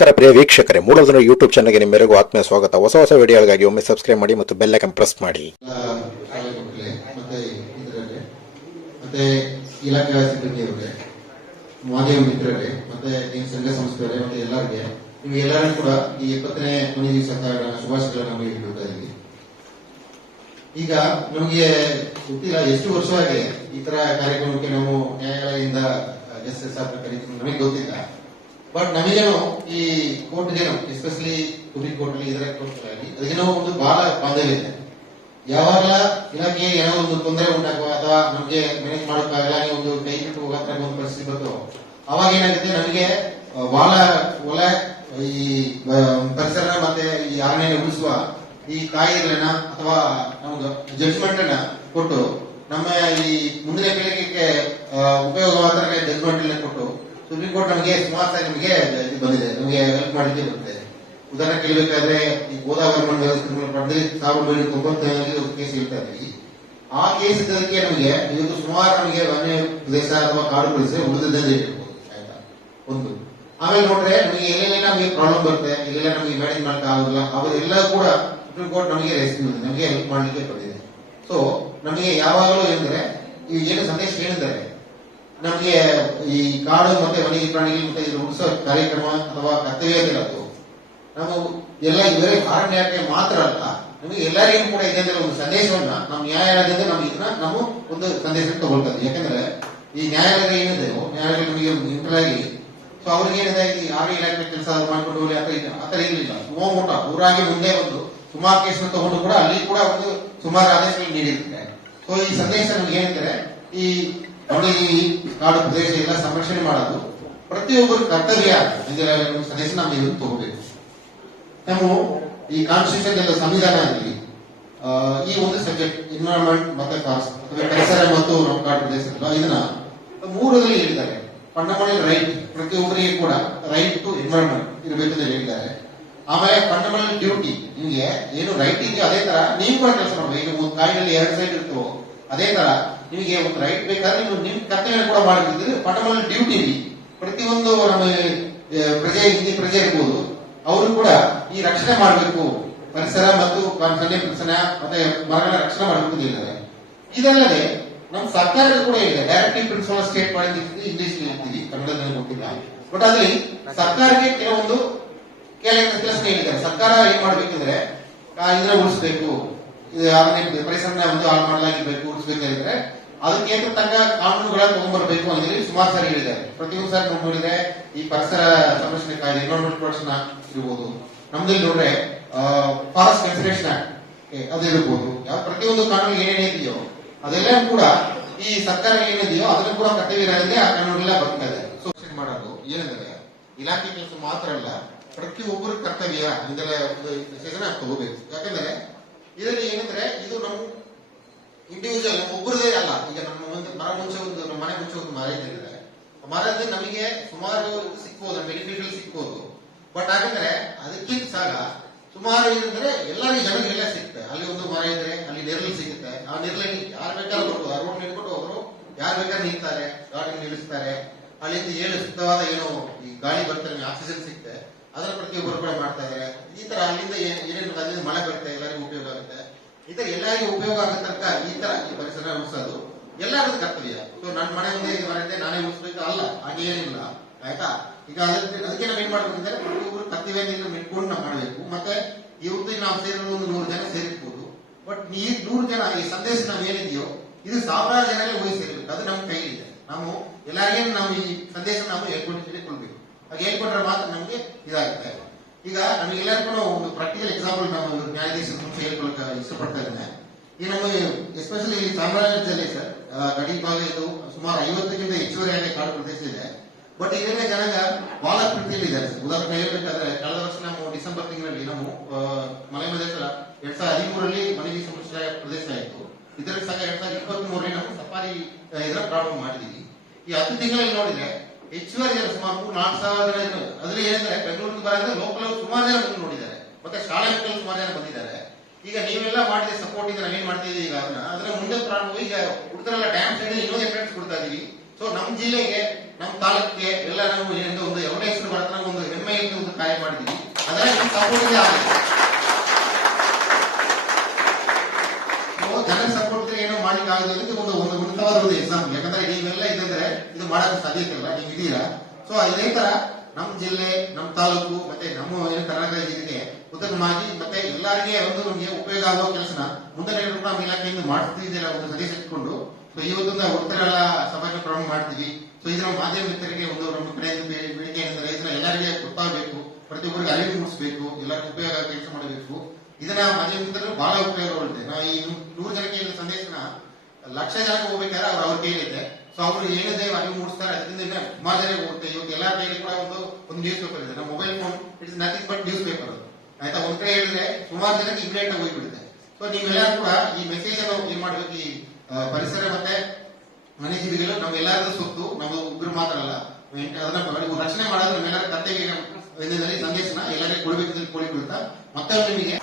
ನಮಸ್ಕಾರ ಪ್ರಿಯ ವೀಕ್ಷಕರೇ ಮೂಲಧನ ಯೂಟ್ಯೂಬ್ ಚಾನಲ್ಗೆ ನಿಮ್ಮೆಲ್ಲರಿಗೂ ಆತ್ಮೀಯ ಸ್ವಾಗತ. ಹೊಸ ಹೊಸ ವಿಡಿಯೋಗಳಿಗಾಗಿ ಒಮ್ಮೆ ಸಬ್ಸ್ಕ್ರೈಬ್ ಮಾಡಿ ಮತ್ತು ಬೆಲ್ ಐಕನ್ ಪ್ರೆಸ್ ಮಾಡಿ. ಮತ್ತೆ ಇಲಾಖೆ ಸಿಬ್ಬಂದಿಯವರಿಗೆ ಮಾಧ್ಯಮ ಮಿತ್ರರೇ ಮತ್ತೆ ನಿಮ್ಮ ಸಂಘ ಸಂಸ್ಥೆಯವರೇ, ಮತ್ತೆ ಎಲ್ಲರಿಗೆ. ನಿಮಗೆ ಎಲ್ಲರಿಗೂ ಕೂಡ ಈ ಎಪ್ಪತ್ತನೇ ಕೊನೆ ದಿವಸ ಶುಭಾಶಯಗಳನ್ನು ನಮಗೆ ಹೇಳ್ತಾ ಇದ್ದೀವಿ ಈಗ ನಮಗೆ ಗೊತ್ತಿಲ್ಲ ಎಷ್ಟು ವರ್ಷವಾಗಿ ಈ ತರ ಕಾರ್ಯಕ್ರಮಕ್ಕೆ ನಾವು ನ್ಯಾಯಾಲಯದಿಂದ ಜಸ್ಟಿಸ್ ಆಫ್ ಕರೀತೀವಿ ನಮಗೆ ಗೊತ್ತಿಲ್ಲ. ಬಟ್ ನಮಗೇನು ಈ ಕೋರ್ಟ್ಗೇನು ಎಸ್ಪೆಷಲಿ ಸುಪ್ರೀಂ ಕೋರ್ಟ್ ಇದರ ಕೋರ್ಟ್ಗಳಲ್ಲಿ ಅದಕ್ಕೇನೋ ಒಂದು ಬಹಳ ಬಾಂಧವ್ಯ ಇದೆ. ಯಾವಾಗ ಇಲಾಖೆ ಏನೋ ಒಂದು ತೊಂದರೆ ಉಂಟಾಗುವ ಅಥವಾ ನಮಗೆ ಮ್ಯಾನೇಜ್ ಮಾಡೋಕ್ಕಾಗಲ್ಲ, ನೀವು ಒಂದು ಕೈ ಬಿಟ್ಟು ಹೋಗತ್ತ ಒಂದು ಪರಿಸ್ಥಿತಿ ಬಂತು, ಅವಾಗ ಏನಾಗುತ್ತೆ, ನಮಗೆ ಬಹಳ ಒಲೆ, ಈ ಪರಿಸರ ಮತ್ತೆ ಈ ಅರಣ್ಯ ಉಳಿಸುವ ಈ ಕಾಯಿದೆಗಳನ್ನ ಅಥವಾ ನಮ್ಗೆ ಜಡ್ಜ್ಮೆಂಟ್ ಅನ್ನ ಕೊಟ್ಟು, ನಮ್ಮ ಈ ಮುಂದಿನ ಪೀಳಿಗೆಗೆ ಉಪಯೋಗವಾದ ಜಡ್ಜ್ಮೆಂಟ್ ಕೊಟ್ಟು ಸುಪ್ರೀಂ ಕೋರ್ಟ್ ನಮಗೆ ಸುಮಾರು ನಿಮಗೆ ಬಂದಿದೆ. ನಮಗೆ ಹೆಲ್ಪ್ ಮಾಡಲಿಕ್ಕೆ ಬರುತ್ತೆ. ಉದಾಹರಣೆ ಕೇಳಬೇಕಾದ್ರೆ, ಈ ಗೋದಾವರಿ ಮಣ್ಣು ವ್ಯವಸ್ಥೆ ಸಾವಿರದ ಒಂಬೈನೂರ ತೊಂಬತ್ತೇಳರಲ್ಲಿ ಒಂದು ಕೇಸ್ ಹೇಳ್ತಾ ಇದ್ವಿ ಆ ಕೇಸ್ ಇದ್ದಕ್ಕೆ ನಮಗೆ ಇವತ್ತು ಸುಮಾರು ನಮಗೆ ಮನೆ ಪ್ರದೇಶ ಅಥವಾ ಕಾಡು ಪ್ರದೇಶ ಉಳಿದಿದ್ದೇ ಇರ್ಬೋದು, ಆಯ್ತಾ? ಒಂದು. ಆಮೇಲೆ ನೋಡ್ರೆ, ನಮಗೆ ಎಲ್ಲೆಲ್ಲ ನಮಗೆ ಪ್ರಾಬ್ಲಮ್ ಬರುತ್ತೆ, ಎಲ್ಲೆಲ್ಲ ನಮಗೆ ಮ್ಯಾನೇಜ್ ಮಾಡಕ್ ಆಗೋದಿಲ್ಲ, ಅವರೆಲ್ಲ ಕೂಡ ಸುಪ್ರೀಂ ಕೋರ್ಟ್ ನಮಗೆ ರೆಸ್ಟ್ ನಮಗೆ ಹೆಲ್ಪ್ ಮಾಡಲಿಕ್ಕೆ ಬಂದಿದೆ ಸೊ ನಮಗೆ ಯಾವಾಗಲೂ ಏನಂದ್ರೆ ಈ ಏನು ಸಂದೇಶ ಏನೆಂದರೆ ನಮಗೆ ಈ ಕಾಡು ಮತ್ತೆ ವನ್ಯ ಪ್ರಾಣಿಗಳು ಮತ್ತೆ ಇದು ಉಳಿಸೋ ಕಾರ್ಯಕ್ರಮ ಅಥವಾ ಕರ್ತವ್ಯ ಇರೋದು ನಾವು ಎಲ್ಲ ಇವರೇ ಯಾಕೆ ಮಾತ್ರ ಅಲ್ಲ, ನಮಗೆ ಎಲ್ಲರಿಗೂ ಕೂಡ ಇದೆ ಅಂದ್ರೆ ಒಂದು ಸಂದೇಶವನ್ನ ನಮ್ಮ ನ್ಯಾಯಾಲಯದಿಂದ ನಮ್ಗೆ ಇದನ್ನ ನಾವು ಒಂದು ಸಂದೇಶ ತಗೊಳ್ತದೆ ಯಾಕಂದ್ರೆ ಈ ನ್ಯಾಯಾಲಯ ಏನಿದೆ ನ್ಯಾಯಾಲಯ ನಮಗೆ ಇಂಟರಾಗಿ ಸೊ ಅವ್ರಿಗೆ ಏನಿದೆ, ಈ ಆರೋಗ್ಯ ಇಲಾಖೆ ಕೆಲಸ ಮಾಡ್ಕೊಂಡು ಹೋಗಿ ಅಥವಾ ಇಲ್ಲ, ಆ ತರ ಇರಲಿಲ್ಲ ಸುಮೋಟ ಊರಾಗಿ ಮುಂದೆ ಒಂದು ಸುಮಾರು ಕೇಸ್ ತಗೊಂಡು ಕೂಡ ಅಲ್ಲಿ ಕೂಡ ಒಂದು ಸುಮಾರು ಆದೇಶಗಳು ನೀಡಿರ್ತಾರೆ ಸೊ ಈ ಸಂದೇಶ ನಮ್ಗೆ ಏನಂದ್ರೆ, ಈ ನಮ್ಮ ಈ ಕಾಡು ಪ್ರದೇಶ ಎಲ್ಲ ಸಂರಕ್ಷಣೆ ಮಾಡೋದು ಪ್ರತಿಯೊಬ್ಬರು ಕರ್ತವ್ಯ ಒಂದು ಸಂದೇಶ ನಾವು ಇದನ್ನು ತಗೋಬೇಕು. ನಾವು ಈ ಕಾನ್ಸ್ಟಿಟ್ಯೂಷನ್ ಎಲ್ಲ ಸಂವಿಧಾನ ಆಗಲಿ ಈ ಒಂದು ಸಬ್ಜೆಕ್ಟ್ ಎನ್ವಿರಾನ್ಮೆಂಟ್ ಮತ್ತೆ ಪರಿಸರ ಮತ್ತು ನಮ್ಮ ಕಾಡು ಪ್ರದೇಶ ಇದನ್ನ ಮೂರರಲ್ಲಿ ಹೇಳಿದ್ದಾರೆ. ಫಂಡಮೆಂಟಲ್ ರೈಟ್ ಪ್ರತಿಯೊಬ್ಬರಿಗೆ ಕೂಡ ರೈಟ್ ಟು ಎನ್ವಿರಾನ್ಮೆಂಟ್ ಇರಬೇಕು ಅಂತ ಹೇಳಿದ್ದಾರೆ. ಆಮೇಲೆ ಫಂಡಮೆಂಟಲ್ ಡ್ಯೂಟಿ ನಿಮಗೆ ಏನು ರೈಟ್ ಇದೆಯೋ ಅದೇ ತರ, ನೀವು ಕೂಡ ಕೆಲಸ ಮಾಡಬೇಕು. ಈಗ ಕಾಯಿನಲ್ಲಿ ಎರಡು ಸೈಡ್ ಇರ್ತವೋ, ಅದೇ ತರ ನಿಮಗೆ ಒಂದು ರೈಟ್ ಬೇಕಾದ್ರೆ ನೀವು ನಿಮ್ ಕರ್ತವ್ಯ ಕೂಡ ಮಾಡ್ತಿದ್ದೀರಿ ಪಟಮಲ್ ಡ್ಯೂಟಿ ಪ್ರತಿಯೊಂದು ನಮ್ಮ ಪ್ರಜೆ, ಹಿಂದಿ ಪ್ರಜೆ ಇರ್ಬೋದು. ಅವರು ಕೂಡ ಈ ರಕ್ಷಣೆ ಮಾಡಬೇಕು. ಪರಿಸರ ಮತ್ತು ಸಣ್ಣ ಪರಿಸರ ಮತ್ತೆ ಮರಗಳ ರಕ್ಷಣೆ ಮಾಡಬೇಕು ಇದಲ್ಲದೆ ನಮ್ಮ ಸರ್ಕಾರದ ಕೂಡ ಇದೆ. ಡೈರೆಕ್ಟಿವ್ ಪ್ರಿನ್ಸಿಪಲ್ ಸ್ಟೇಟ್ ಮಾಡಿದ್ದು ಇಂಗ್ಲಿಷ್ ಹೇಳ್ತೀವಿ. ಕನ್ನಡದಲ್ಲಿ ಗೊತ್ತಿಲ್ಲ. ಬಟ್ ಅದ್ರಲ್ಲಿ ಸರ್ಕಾರಕ್ಕೆ ಕೆಲವೊಂದು ಕೆಲವು ಕೆಲಸ ಹೇಳಿದ್ದಾರೆ. ಸರ್ಕಾರ ಏನ್ ಮಾಡ್ಬೇಕಂದ್ರೆ ಇದನ್ನ ಉಳಿಸ್ಬೇಕು. ಪರಿಸರನ ಒಂದು ಹಾಳು ಮಾಡಲಾಗಿರ್ಬೇಕು ಉಳಿಸ್ಬೇಕಾಗಿದ್ರೆ ಅದಕ್ಕೆ ತಕ್ಕ ಕಾನೂನುಗಳ ತಗೊಂಡ್ಬರ್ಬೇಕು ಅಂತ ಹೇಳಿ ಸುಮಾರು ಸಾರಿ ಹೇಳಿದ್ದಾರೆ. ಪ್ರತಿಯೊಂದು ಸಾರಿ ನೋಡಿದ್ರೆ ಈ ಪರಿಸರ ಸಂರಕ್ಷಣೆ ಕಾಯ್ದೆ ಎನ್ವೈರನ್ಮೆಂಟ್ ಪ್ರೊಟೆಕ್ಷನ್ ಇರ್ಬೋದು. ನಮ್ದಲ್ಲಿ ನೋಡ್ರೆ ಫಾರೆಸ್ಟ್ ಕನ್ಸರ್ವೇಷನ್ ಆಕ್ಟ್ ಅದು ಇರ್ಬೋದು. ಯಾವ ಪ್ರತಿಯೊಂದು ಕಾನೂನು ಏನೇನೇ ಇದೆಯೋ ಅದೆಲ್ಲ ಕೂಡ ಈ ಸರ್ಕಾರ ಏನಿದೆಯೋ ಅದನ್ನು ಕೂಡ ಕರ್ತವ್ಯ ಇರೋದ್ರಿಂದ ಆ ಕಾನೂನೆಲ್ಲ ಬರ್ತಾ ಇದೆ. ಸೂಚನೆ ಮಾಡೋದು. ಏನಂದ್ರೆ, ಇಲಾಖೆ ಕೆಲಸ ಮಾತ್ರ ಅಲ್ಲ ಪ್ರತಿಯೊಬ್ಬರು ಕರ್ತವ್ಯ ಇದೆಲ್ಲ ತಗೋಬೇಕು. ಯಾಕಂದ್ರೆ, ಇದರಲ್ಲಿ ಏನಂದ್ರೆ, ಇದು ನಮ್ಮ ಇಂಡಿವಿಜುವಲ್ ಒಬ್ಬರದೇ ಅಲ್ಲ ಈಗ ನಮ್ಮ ಒಂದು ಮರ ಮುಂಚೆ ಒಂದು, ನಮ್ಮ ಮನೆ ಮುಂಚೆ ಒಂದು ಮರ ಇದ್ದಿದ್ರೆ ನಮಗೆ ಸುಮಾರು ಸಿಕ್ಬೋದು ಬೆನಿಫಿಟ್ ಸಿಕ್ಬೋದು ಬಟ್ ಹಾಗಂದ್ರೆ ಅದಕ್ಕಿಂತ ಸಾಲ, ಸುಮಾರು ಏನಂದ್ರೆ ಎಲ್ಲರಿಗೂ ಜನರಿಗೆಲ್ಲ ಸಿಗುತ್ತೆ ಅಲ್ಲಿ ಒಂದು ಮರ ಇದ್ರೆ, ಅಲ್ಲಿ ನೆರಳು ಸಿಗುತ್ತೆ. ಆ ನೆರಳಲ್ಲಿ ಯಾರು ಬೇಕಾದ್ರೂ ಬರ್ಬೋದು ಆ ರೋಡ್ ನಿಂತ್ಕೊಂಡು ಅವರು ಯಾರು ಬೇಕಾದ್ರೂ ನಿಂತಾರೆ ಗಾಡಿ ನಿಲ್ಲಿಸ್ತಾರೆ. ಅಲ್ಲಿಂದ ಏನು ಶುದ್ಧವಾದ ಏನು ಈ ಗಾಳಿ ಬರ್ತಾರೆ ಆಕ್ಸಿಜನ್ ಸಿಗುತ್ತೆ ಅದರ ಪ್ರತಿ ಕೂಡ ಮಾಡ್ತಾ ಇದ್ದಾರೆ. ಈ ತರ ಅಲ್ಲಿಂದ ಏನ್- ಏನೇನು ಅಲ್ಲಿಂದ ಮಳೆ ಆಗುತ್ತೆ ಈ ಎಲ್ಲರಿಗೆ ಉಪಯೋಗ ಆಗೋ ತನಕ ಈ ತರ ಈ ಪರಿಸರ ಉಳಿಸೋದು. ಎಲ್ಲರದ್ದು ಕರ್ತವ್ಯ. ಸೊ ನನ್ನ ಮನೆ ಮುಂದೆ ಇದು ಮನೆ ಇದೆ, ನಾನೇ ಉಳಿಸ್ಬೇಕು ಅಲ್ಲ ಹಾಗೆ ಏನಿಲ್ಲ ಆಯ್ತಾ? ಈಗ ಅದಕ್ಕೆ ಅದಕ್ಕೆ ನಾವು ಏನ್ ಮಾಡ್ಬೇಕಂದ್ರೆ ಪ್ರತಿಯೊಬ್ಬರು ಕರ್ತವ್ಯ ಇಟ್ಕೊಂಡು ನಾವು ಮಾಡಬೇಕು. ಮತ್ತೆ ಇವತ್ತು ನಾವು ಸೇರಿರೋ ಒಂದು ನೂರು ಜನ ಸೇರಿರ್ಬೋದು. ಬಟ್ ಈ ನೂರು ಜನ ಈ ಸಂದೇಶ ನಾವು ಏನಿದೆಯೋ ಇದು ಸಾವಿರಾರು ಜನರೇ ಹೋಗಿ ಸೇರ್ಬೇಕು. ಅದು ನಮ್ಮ ಕೈಲಿದೆ. ನಾವು ಎಲ್ಲರಿಗೂ ನಾವು ಈ ಸಂದೇಶ ನಾವು ಹೇಳ್ಕೊಂಡು ತಿಳ್ಕೊಳ್ಬೇಕು. ಹಾಗೆ ಹೇಳ್ಕೊಂಡ್ರೆ ಮಾತ್ರ ನಮ್ಗೆ ಇದಾಗುತ್ತೆ. ಈಗ ನಮಗೆಲ್ಲರೂ ಕೂಡ ಒಂದು ಪ್ರಾಕ್ಟಿಕಲ್ ಎಕ್ಸಾಂಪಲ್ ನಾವು ಒಂದು ನ್ಯಾಯಾಧೀಶರ ಇಷ್ಟಪಡ್ತಾ ಇದ್ದೇನೆ. ಈಗ ನಮ್ಮ ಎಸ್ಪೆಷಲಿ ಇಲ್ಲಿ ಚಾಮರಾಜನಗರ ಸರ್ ಗಡಿ ಭಾಗ ಇದು ಸುಮಾರು ಐವತ್ತಕ್ಕಿಂತ ಹೆಚ್ಚುವರಿಯಾಗಿ ಕಾಡು ಪ್ರದೇಶ ಇದೆ. ಬಟ್ ಇದನ್ನೇ ಜನಾಂಗ ಬಹಳ ಪ್ರೀತಿಯಲ್ಲಿ ಇದೆ ಉದಾಹರಣೆ ಹೇಳ್ಬೇಕಾದ್ರೆ ಕಳೆದ ವರ್ಷ ನಾವು ಡಿಸೆಂಬರ್ ತಿಂಗಳಲ್ಲಿ ನಾವು ಮಲೆ ಪ್ರದೇಶ ಎರಡ್ ಸಾವಿರದ ಹದಿಮೂರರಲ್ಲಿ ಮನೆಗೆ ಸಮಸ್ಯೆ ಪ್ರದೇಶ ಆಯಿತು. ಇದರ ಸಹ ಎರಡ್ ಸಾವಿರದ ಇಪ್ಪತ್ತ್ ನಾವು ಸಫಾರಿ ಇದರ ಪ್ರಾರಂಭ ಮಾಡಿದೀವಿ. ಈ ಹತ್ತು ತಿಂಗಳಲ್ಲಿ ನೋಡಿದ್ರೆ ಹೆಚ್ಚುವರಿ ಸುಮಾರು ಮೂರು ನಾಲ್ಕು ಸಾವಿರ ಜನ ಇದ್ರು. ಅದ್ರಲ್ಲಿ ಏನಂದ್ರೆ ಬೆಂಗಳೂರಿಂದ ಬರೋದ್ರೆ ಲೋಕಲ್ ಸುಮಾರು ಜನ ಬಂದು ನೋಡಿದ್ದಾರೆ ಮತ್ತೆ ಶಾಲೆ ಮಕ್ಕಳು ಸುಮಾರು ಜನ ಬಂದಿದ್ದಾರೆ ಈಗ ನೀವೆಲ್ಲ ಮಾಡಿದ ಸಪೋರ್ಟ್ ಇಂದ ನಾವೇನ್ ಮಾಡ್ತಿದೀವಿ ಈಗ ಅದನ್ನ? ಅದರ ಮುಂದೆ ಪ್ರಾರಂಭ ಈಗ ಉಳಿದರೆಲ್ಲ ಡ್ಯಾಮ್ ಸೈಡ್ ಇನ್ನೊಂದು ಎಂಟ್ರೆನ್ಸ್ ಕೊಡ್ತಾ ಇದೀವಿ. ಸೊ ನಮ್ಮ ಜಿಲ್ಲೆಗೆ ನಮ್ಮ ತಾಲೂಕಿಗೆ ಎಲ್ಲ ನಾವು ಏನು ಒಂದು ಎವರೇಸ್ಟ್ ಬರ್ತನ ಒಂದು ಹೆಮ್ಮೆಯಿಂದ ಒಂದು ಕಾರ್ಯ ಮಾಡಿದೀವಿ. ಅದೆಲ್ಲ ನಿಮ್ಮ ಸಪೋರ್ಟ್ ಆಗಿದೆ ನಾವು ಜನರ ಸಪೋರ್ಟ್ ಏನೋ ಮಾಡ್ಲಿಕ್ಕೆ ಆಗೋದಿಲ್ಲ ಇದು ಒಂದು ಒಂದು ಉನ್ನತವಾದ ಒಂದು ಎಕ್ಸಾಮ್ ಯಾಕಂದ್ರೆ ನೀವೆಲ್ಲ ಇದಂದ್ರೆ ಇದು ಮಾಡಕ್ಕೆ ಸಾಧ್ಯತೆ ಇಲ್ಲ ನೀವು ಇದೀರಾ ಸೊ ಇದೇ ತರ ನಮ್ಮ ಜಿಲ್ಲೆ ನಮ್ಮ ತಾಲೂಕು, ಮತ್ತೆ ನಮ್ಮ ಏನು ಕರ್ನಾಟಕ ಜಿಲ್ಲೆಗೆ ಉತ್ತಮವಾಗಿ ಮತ್ತೆ ಎಲ್ಲರಿಗೆ ಒಂದು ನಮಗೆ ಉಪಯೋಗ ಆಗುವ ಕೆಲಸನ ಮುಂದೆ ನಮ್ಮ ಇಲಾಖೆಯಿಂದ ಮಾಡ್ತಿದ್ದೀರಾ ಒಂದು ಸಂದೇಶ ಇಟ್ಕೊಂಡು. ಸೊ ಇವತ್ತಿಂದ ಒತ್ತರೆಲ್ಲ ಸಮಾಜ ಪ್ರಾರಂಭ ಮಾಡ್ತೀವಿ. ಸೊ ಇದರ ಮಾಧ್ಯಮ ಮಿತ್ರರಿಗೆ ಒಂದು ನಮ್ಮ ಕಡೆಯಿಂದ ಬೇಡಿಕೆ ಏನಂದ್ರೆ ಇದನ್ನ ಎಲ್ಲರಿಗೆ ಗೊತ್ತಾಗಬೇಕು ಪ್ರತಿಯೊಬ್ಬರಿಗೆ ಅರಿವು ಮೂಡಿಸಬೇಕು, ಎಲ್ಲರಿಗೂ ಉಪಯೋಗ ಕೆಲಸ ಮಾಡಬೇಕು. ಇದನ್ನ ಮಾಧ್ಯಮ ಮಿತ್ರರು ಬಹಳ ಉಪಯೋಗ ಬರುತ್ತೆ ನಾವು ಈ ನೂರು ಜನಕ್ಕೆ ಸಂದೇಶನ ಲಕ್ಷ ಜನಕ್ಕೆ ಹೋಗ್ಬೇಕಾದ್ರೆ ಅವ್ರು ಅವ್ರ ಕೈಲಿದೆ ಸೊ ಅವರು ಏನಿದೆ ಅರಿವು ಮೂಡಿಸ್ತಾರೆ. ಅದರಿಂದ ಇನ್ನ ಮಾದರಿ ಹೋಗುತ್ತೆ. ಇವತ್ತು ಎಲ್ಲಾ ಕೈಲಿ ಕೂಡ ಒಂದು ಒಂದು ನ್ಯೂಸ್ ಪೇಪರ್ ಇದೆ. ನಮ್ಮ mobile phone it's nothing but news paper ಆಯ್ತಾ? ಒಂದ್ ಕಡೆ ಹೇಳಿದ್ರೆ ಸುಮಾರು ಜನಕ್ಕೆ ಇಮಿಡಿಯೇಟ್ ಹೋಗಿಬಿಡುತ್ತೆ. ಸೊ ನೀವೆಲ್ಲರೂ ಕೂಡ ಈ ಮೆಸೇಜ್ ಅನ್ನು ಏನ್ ಮಾಡ್ಬೇಕು? ಈ ಪರಿಸರ ಮತ್ತೆ ಮನೆಜೀವಿಗಳು ನಾವೆಲ್ಲರದ್ದು ಸುತ್ತು ನಮ್ಮ ಒಬ್ರು ಮಾತ್ರ ಅಲ್ಲ. ಅದನ್ನ ರಕ್ಷಣೆ ಮಾಡೋದು ನಮ್ಮೆಲ್ಲರ ಕರ್ತವ್ಯ ಸಂದೇಶನ ಎಲ್ಲರಿಗೂ ಕೊಡಬೇಕು ಅಂತ ಮತ್ತೆ ನಿಮಗೆ